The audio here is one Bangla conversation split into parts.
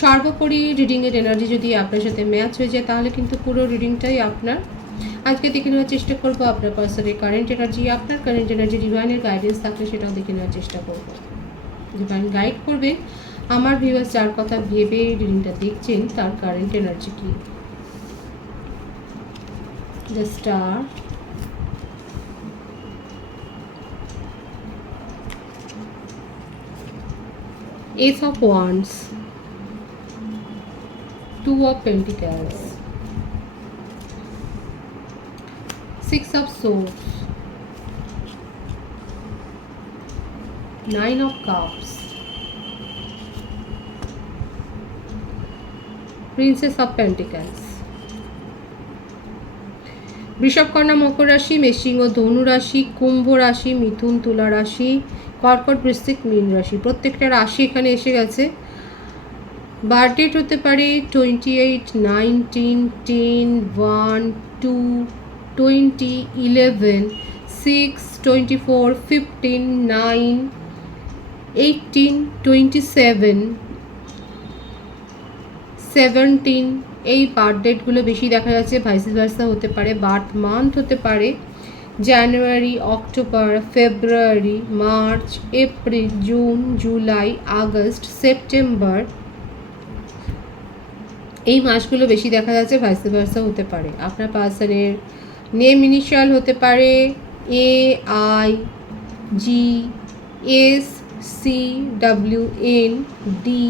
সর্বোপরি রিডিংয়ের এনার্জি যদি আপনার সাথে ম্যাচ হয়ে যায় তাহলে কিন্তু পুরো রিডিংটাই আপনার। আজকে দেখে নেওয়ার চেষ্টা করব আপনার পার্সনের কারেন্ট এনার্জি আপনার কারেন্ট এনার্জি ডিভাইনের গাইডেন্স থাকলে সেটাও দেখে নেওয়ার চেষ্টা করব। ডিভাইন গাইড করবে আমার ভিউয়ার্স যার কথা ভেবে রিডিংটা দেখছেন তার কারেন্ট এনার্জি কি? The star Ace of Wands, Two of Pentacles, Six of Swords, Nine of Cups, Princess of Pentacles. বৃষভকন্যা মকর রাশি ও ধনু রাশি কুম্ভ রাশি মিথুন তুলা রাশি কর্কট বৃশ্চিক মীন রাশি প্রত্যেকটা রাশি এখানে এসে গেছে। বার্থডেট হতে পারে twenty eight nineteen ten one two twenty eleven six twenty four fifteen nine eighteen twenty seven seventeen এই বার্থ ডেটগুলো বেশি দেখা যাচ্ছে ভাইস ভার্সা হতে পারে বার্থ মান্থ হতে পারে January October February March April June July August September এই মাসগুলো বেশি দেখা যাচ্ছে ভাইস ভার্সা হতে পারে। আপনার পার্সনের নেম ইনিশিয়াল হতে পারে A I G S C W N D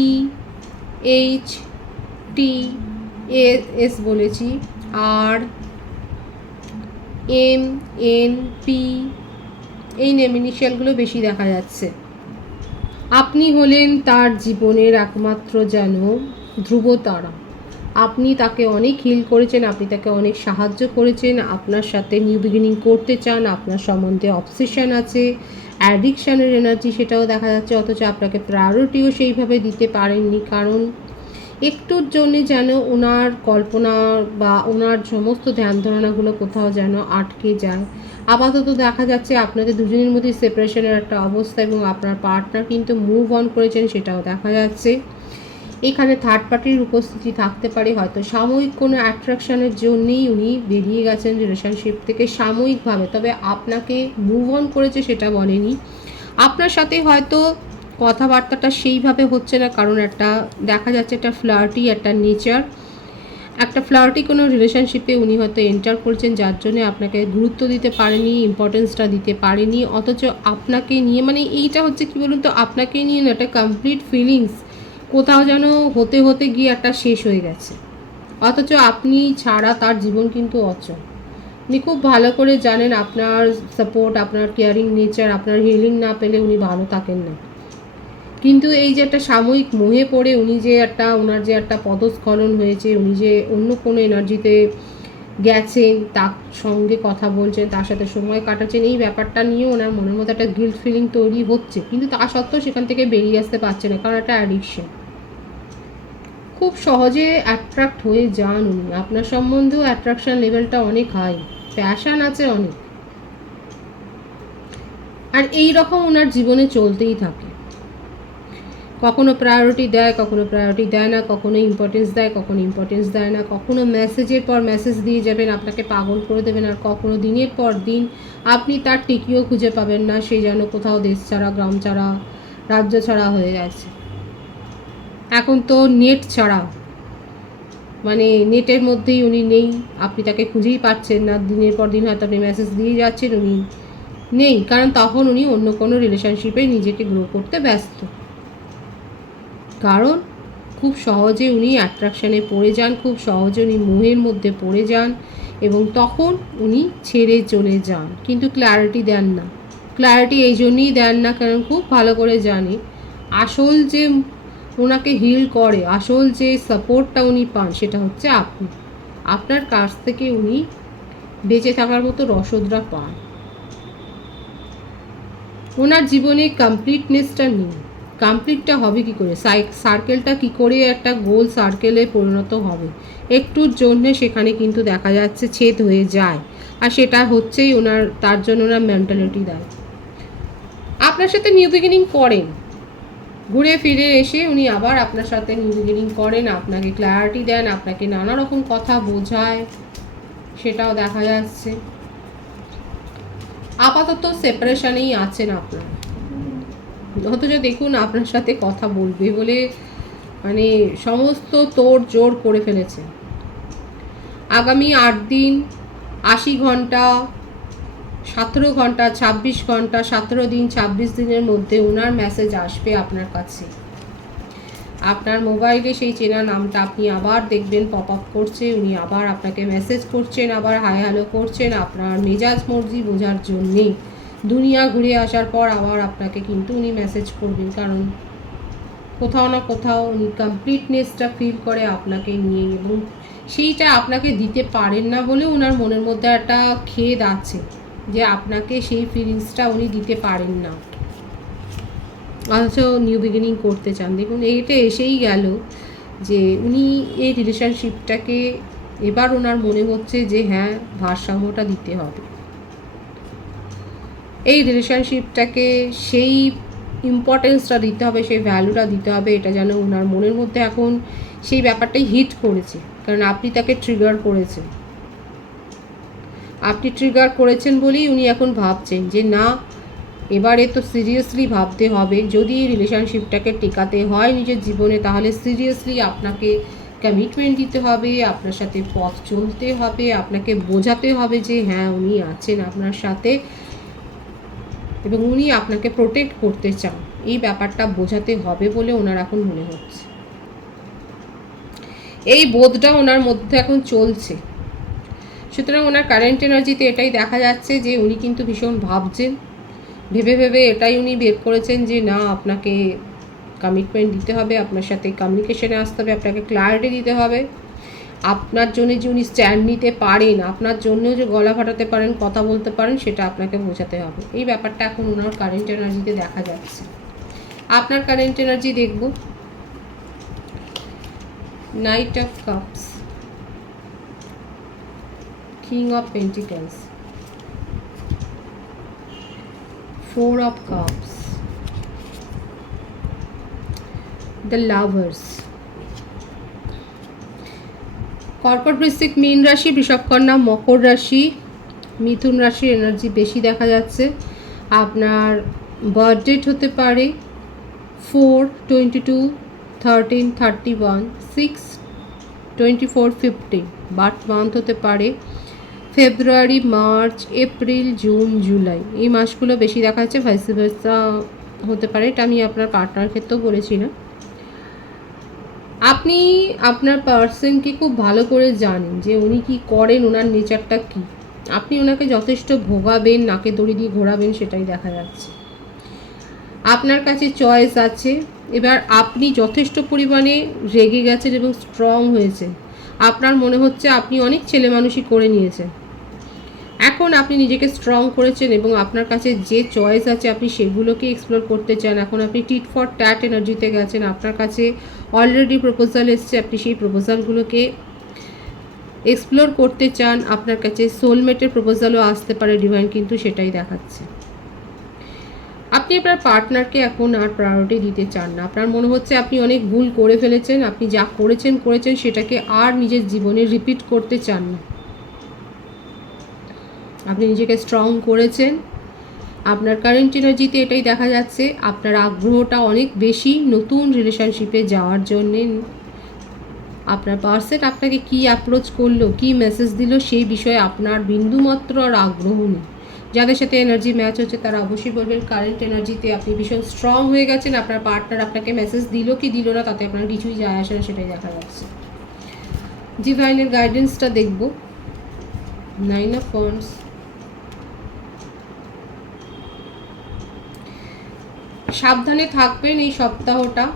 E H T S বলেছি, আর এম এন পি এই নেম ইনিশিয়ালগুলো বেশি দেখা যাচ্ছে। আপনি হলেন তার জীবনের একমাত্র যেন ধ্রুবতারা। আপনি তাকে অনেক হিল করেছেন, আপনি তাকে অনেক সাহায্য করেছেন, আপনার সাথে নিউ বিগিনিং করতে চান, আপনার সম্বন্ধে অবসেশন আছে অ্যাডিকশানের এনার্জি সেটাও দেখা যাচ্ছে, অথচ আপনাকে প্রায়োরিটিও সেইভাবে দিতে পারেননি, কারণ একটুর জন্যে যেন ওনার কল্পনা বা ওনার সমস্ত ধ্যান ধারণাগুলো কোথাও যেন আটকে যায়। আপাতত দেখা যাচ্ছে আপনাদের দুজনের মধ্যে সেপারেশনের একটা অবস্থা এবং আপনার পার্টনার কিন্তু মুভ অন করেছেন সেটাও দেখা যাচ্ছে। এখানে থার্ড পার্টির উপস্থিতি থাকতে পারে, হয়তো সাময়িক কোনো অ্যাট্রাকশনের জন্যেই উনি বেরিয়ে গেছেন রিলেশনশিপ থেকে সাময়িকভাবে। তবে আপনাকে মুভ অন করেছে সেটা বলেনি। আপনার সাথে হয়তো কথাবার্তাটা সেইভাবে হচ্ছে না, কারণ একটা দেখা যাচ্ছে একটা ফ্লার্টি একটা নেচার। একটা ফ্লার্টি কোনো রিলেশনশিপে উনি হয়তো এন্টার করছেন, যার জন্য আপনাকে গুরুত্ব দিতে পারেনি ইম্পর্টেন্সটা দিতে পারেনি, অথচ আপনাকে নিয়ে মানে এইটা হচ্ছে কি বলুন তো, আপনাকে নিয়ে না, একটা কমপ্লিট ফিলিংস কোথাও যেন হতে হতে গিয়ে একটা শেষ হয়ে গেছে। অথচ আপনি ছাড়া তার জীবন কিন্তু অচল। উনি খুব ভালো করে জানেন আপনার সাপোর্ট আপনার কেয়ারিং নেচার আপনার হিলিং না পেলে উনি ভালো থাকেন না। কিন্তু এই যে একটা সাময়িক মোহে পড়ে উনি যে একটা ওনার যে একটা পদস্খলন হয়েছে, উনি যে অন্য কোনো এনার্জিতে গেছেন, তার সঙ্গে কথা বলছেন, তার সাথে সময় কাটাচ্ছেন, এই ব্যাপারটা নিয়ে ওনার মনের মধ্যে একটা গিল্ট ফিলিং তৈরি হচ্ছে। কিন্তু তা সত্ত্বেও সেখান থেকে বেরিয়ে আসতে পারছে না, কারণ একটা অ্যাডিকশন খুব সহজে অ্যাট্রাক্ট হয়ে যান উনি। আপনার সম্বন্ধেও অ্যাট্রাকশন লেভেলটা অনেক হাই প্যাশান আছে অনেক। আর এই রকম ওনার জীবনে চলতেই থাকে। কখনো প্রায়োরিটি দেয়, কখনো প্রায়োরিটি দেয় না, কখনো ইম্পর্টেন্স দেয়, কখনো ইম্পর্টেন্স দেয় না, কখনো মেসেজের পর মেসেজ দিয়ে যাবেন, আপনাকে পাগল করে দেবেন আর কখনো দিনের পর দিন আপনি তার টিকিও খুঁজে পাবেন না, সে যেন কোথাও দেশ ছাড়া, গ্রাম ছাড়া, রাজ্য ছাড়া হয়ে গেছে। এখন তো নেট ছাড়া মানে নেটের মধ্যেই উনি নেই, আপনি তাকে খুঁজেই পাচ্ছেন না, দিনের পর দিন হয়তো আপনি মেসেজ দিয়ে যাচ্ছেন, উনি নেই, কারণ তখন উনি অন্য কোনো রিলেশনশিপে নিজেকে গ্রো করতে ব্যস্ত। কারণ খুব সহজে উনি অ্যাট্রাকশানে পড়ে যান, খুব সহজে উনি মোহের মধ্যে পড়ে যান এবং তখন উনি ছেড়ে চলে যান। কিন্তু ক্ল্যারিটি দেন না। ক্ল্যারিটি এই জন্যই দেন না, কারণ খুব ভালো করে জানে। আসল যে ওনাকে হিল করে, আসল যে সাপোর্টটা উনি পান, সেটা হচ্ছে আপনি। আপনার কাছ থেকে উনি বেঁচে থাকার মতো রসদরা পান। ওনার জীবনে কমপ্লিটনেসটা নেই। কমপ্লিটটা হবে কি করে? সার্কেলটা কি করে একটা গোল সার্কেলে পরিণত হবে? একটুর জন্যে সেখানে কিন্তু দেখা যাচ্ছে ছেদ হয়ে যায়। আর সেটা হচ্ছেই ওনার, তার জন্য ওনার মেন্টালিটি দেয়। আপনার সাথে নিউ বিগিনিং করেন। ঘুরে ফিরে এসে উনি আবার আপনার সাথে নিউ বিগিনিং করেন, আপনাকে ক্ল্যারিটি দেন, আপনাকে নানা রকম কথা বোঝায়। সেটাও দেখা যাচ্ছে। আপাতত সেপারেশনেই আছেন আপনার। অথচ দেখুন আপনার সাথে কথা বলবে বলে মানে সমস্ত তোড় জোর করে ফেলেছে। আগামী আট দিন, আশি ঘণ্টা, সতেরো ঘণ্টা, ছাব্বিশ ঘণ্টা, সতেরো দিন, ছাব্বিশ দিনের মধ্যে ওনার মেসেজ আসবে আপনার কাছে। আপনার মোবাইলে সেই চেনা নামটা আপনি আবার দেখবেন পপ আপ করছে, উনি আবার আপনাকে মেসেজ করছেন, আবার হাই হ্যালো করছেন, আপনার মেজাজ মর্জি বোঝার জন্যেই দুনিয়া ঘুরে আসার পর আবার আপনাকে কিন্তু উনি মেসেজ করবেন। কারণ কোথাও না কোথাও উনি কমপ্লিটনেসটা ফিল করে আপনাকে নিয়ে এবং সেইটা আপনাকে দিতে পারেন না বলে ওনার মনের মধ্যে একটা খেদ আছে যে আপনাকে সেই ফিলিংসটা উনি দিতে পারেন না। অথচ নিউ বিগিনিং করতে চান। দেখুন, এইটা এসেই গেল যে উনি এই রিলেশনশিপটাকে এবার ওনার মনে হচ্ছে যে হ্যাঁ ভারসাম্যটা দিতে হবে। এই রিলেশনশিপটাকে সেই ইম্পর্টেন্সটা দিতে হবে, সেই ভ্যালুটা দিতে হবে, এটা যেন ওনার মনের মধ্যে এখন সেই ব্যাপারটাই হিট করেছে। কারণ আপনি তাকে ট্রিগার করেছেন। আপনি ট্রিগার করেছেন বলেই উনি এখন ভাবছেন যে, না, এবারে তো সিরিয়াসলি ভাবতে হবে। যদি এই রিলেশনশিপটাকে টেকাতে হয় নিজের জীবনে, তাহলে সিরিয়াসলি আপনাকে কমিটমেন্ট দিতে হবে, আপনার সাথে পথ চলতে হবে, আপনাকে বোঝাতে হবে যে হ্যাঁ উনি আছেন আপনার সাথে। এবং উনি আপনাকে প্রোটেক্ট করতে চান। এই ব্যাপারটা বোঝাতে হবে বলে ওনার এখন মনে হচ্ছে। এই বোধটা ওনার মধ্যে এখন চলছে। সুতরাং ওনার কারেন্ট এনার্জিতে এটাই দেখা যাচ্ছে যে উনি কিন্তু ভীষণ ভাবছেন। ভেবে ভেবে এটাই উনি বের করেছেন যে না, আপনাকে কমিটমেন্ট দিতে হবে, আপনার সাথে কমিউনিকেশানে আসতে হবে, আপনাকে ক্লারিটি দিতে হবে। আপনার জন্য যে উনি স্ট্যান্ড নিতে পারেন, আপনার জন্য যে গলা ফাটাতে পারেন, কথা বলতে পারেন, সেটা আপনাকে বোঝাতে হবে। এই ব্যাপারটা এখন ওনার কারেন্ট এনার্জিতে দেখা যাচ্ছে। আপনার কারেন্ট এনার্জি দেখব। Knight of cups king of pentacles four of cups the lovers কর্কট বৃশ্চিক মীন রাশি, বৃষভকন্যা, মকর রাশি, মিথুন রাশির এনার্জি বেশি দেখা যাচ্ছে। আপনার বার্থডেট হতে পারে four twenty two thirteen thirty one six twenty four fifteen birth month হতে পারে February March April June July এই মাসগুলো বেশি দেখা যাচ্ছে ভাইসি ভার্সা হতে পারে। এটা আমি আপনার পার্টনার ক্ষেত্রেও বলেছিলাম আপনি আপনার পার্সনকে খুব ভালো করে জানেন যে উনি কি করেন ওনার নেচারটা কি। আপনি ওনাকে যথেষ্ট ভোগাবেন, নাকে দড়ি দিয়ে ঘোরাবেন, সেটাই দেখা যাচ্ছে। আপনার কাছে চয়েস আছে। এবার আপনি যথেষ্ট পরিমাণে রেগে গেছেন এবং স্ট্রং হয়েছে আপনার মনে হচ্ছে আপনি অনেক ছেলে মানুষই করে নিয়েছেন। এখন আপনি নিজেকে স্ট্রং করেছেন এবং আপনার কাছে যে চয়েস আছে, আপনি সেগুলোকে এক্সপ্লোর করতে চান। এখন আপনি টিট ফর ট্যাট এনার্জিতে গেছেন। আপনার কাছে অলরেডি প্রপোজাল এসছে, আপনি সেই প্রপোজালগুলোকে এক্সপ্লোর করতে চান। আপনার কাছে সোলমেটের প্রপোজালও আসতে পারে ডিভাইন কিন্তু সেটাই দেখাচ্ছে। আপনি আপনার পার্টনারকে এখন আর প্রায়োরিটি দিতে চান না। আপনার মনে হচ্ছে আপনি অনেক ভুল করে ফেলেছেন, আপনি যা করেছেন করেছেন সেটাকে আর নিজের জীবনে রিপিট করতে চান না। আপনি নিজেকে স্ট্রং করেছেন। আপনার কারেন্ট এনার্জিতে এটাই দেখা যাচ্ছে, আপনার আগ্রহটা অনেক বেশি নতুন রিলেশনশিপে যাওয়ার জন্যে। আপনার পার্সন আপনাকে কি অ্যাপ্রোচ করল, কি মেসেজ দিল, সেই বিষয়ে আপনার বিন্দুমাত্র আর আগ্রহ নেই। যাদের সাথে এনার্জি ম্যাচ হচ্ছে, তারা অবশ্যই বলবেন কারেন্ট এনার্জিতে আপনি ভীষণ স্ট্রং হয়ে গেছেন, আপনার পার্টনার আপনাকে মেসেজ দিল কি দিল না, তাতে আপনার কিছুই যায় আসে না, সেটাই দেখা যাচ্ছে। ডিভাইনের গাইডেন্সটা দেখব। নাইন অফ পয়েন্টস সাবধানে থাকবেন এই সপ্তাহটা।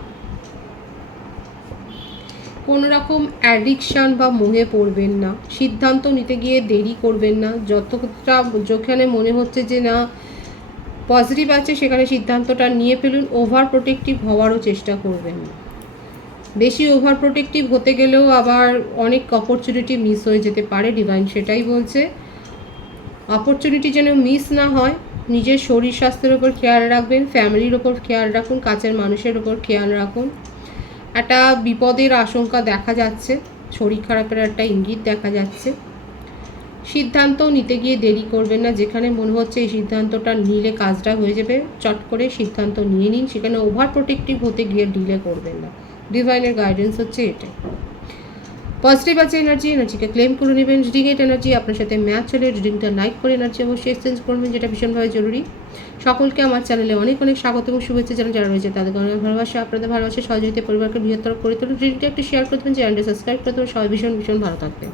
কোনো রকম অ্যাডিকশান বা মোহে পড়বেন না। সিদ্ধান্ত নিতে গিয়ে দেরি করবেন না। যতটা যেখানে মনে হচ্ছে যে না পজিটিভ আছে, সেখানে সিদ্ধান্তটা নিয়ে ফেলুন। ওভার প্রোটেক্টিভ হওয়ারও চেষ্টা করবেন না। বেশি ওভার প্রোটেক্টিভ হতে গেলেও আবার অনেক অপরচুনিটি মিস হয়ে যেতে পারে ডিভাইন সেটাই বলছে। অপরচুনিটি যেন মিস না হয় নিজের শরীর স্বাস্থ্যের ওপর খেয়াল রাখবেন, ফ্যামিলির ওপর খেয়াল রাখুন, কাছের মানুষের ওপর খেয়াল রাখুন। একটা বিপদের আশঙ্কা দেখা যাচ্ছে, শরীর খারাপের একটা ইঙ্গিত দেখা যাচ্ছে। সিদ্ধান্ত নিতে গিয়ে দেরি করবেন না, যেখানে মনে হচ্ছে এই সিদ্ধান্তটা নিলে কাজটা হয়ে যাবে, চট করে সিদ্ধান্ত নিয়ে নিন, সেখানে ওভার প্রোটেক্টিভ হতে গিয়ে ডিলে করবেন না। ডিভাইনের গাইডেন্স হচ্ছে এটাই। পজিটিভ আছে এনার্জি এনার্জিকে ক্লেম করে নেবেন রিডিং এট এনার্জি আপনার সাথে ম্যাচ হলে রিডিংটা লাইক করে এনার্জি অবশ্যই এক্সচেঞ্জ করবেন, যেটা ভীষণভাবে জরুরি। সকলকে আমার চ্যানেলে অনেক অনেক স্বাগত এবং শুভেচ্ছা জানান যারা রয়েছে তাদেরকে অনেক ভালোবাসা, আপনাদের ভালোবাসা সহযোগিতা পরিবারকে বৃহত্তর করে তুলুন। রিডিংটা একটু শেয়ার করে দেবেন চ্যানেলটা সাবস্ক্রাইব করে দেবেন, সবাই ভীষণ ভীষণ ভালো থাকবেন।